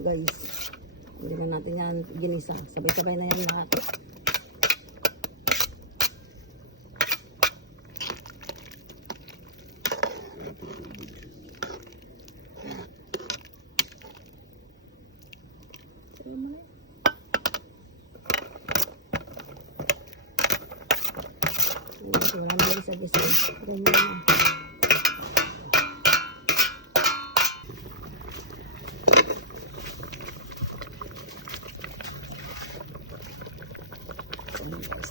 guys. Hindi na natin yan ginisa. Sabay-sabay na yan lahat. Walang gisa-gisa.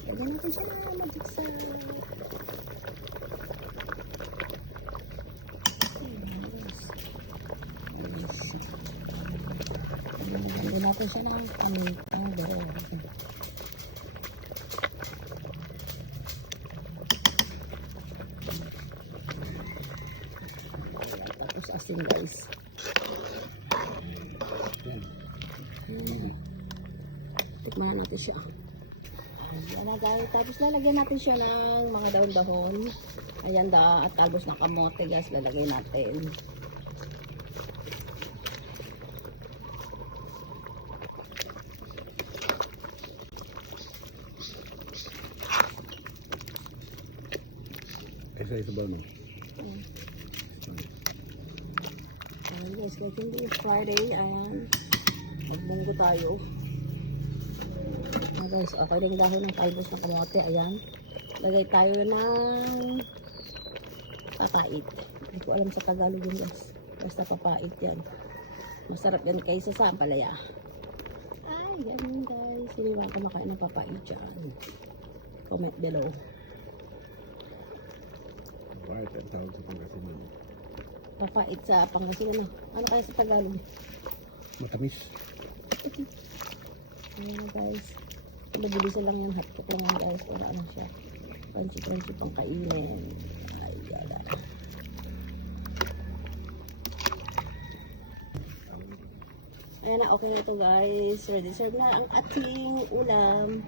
Lagyan natin siya na magic sa lagyan natin siya ng pang dero. Tapos asin guys. Tikman natin siya. Ayan na guys. Tapos lalagyan natin siya ng mga dahon-dahon. Ayan da. At talbos ng kamote guys. Lalagay natin. Isa-isa ba na? Ayan guys. Kahit hindi is Friday. Ayan. Magbunggo tayo. Guys, okay rin dahon ng talbos ng kamote. Ayan. Lagay tayo ng papait. Hindi ko alam sa Tagalog yun guys. Basta papait yan. Masarap yan kaysa sa ampalaya. Ay, ganun guys. Hindi lang kumakain ng papait dyan. Comment below. Papait ang tawag sa Pangasinan. Papait sa Pangasinan. Ano kaya sa Tagalog? Matamis. Ayan guys. Mabilisan lang yung hotcake lang yan guys. Para ano siya. Crunchy-crunchy pang kainin. Ay, yada. Ayan na, okay na ito guys. Ready serve na ang ating ulam.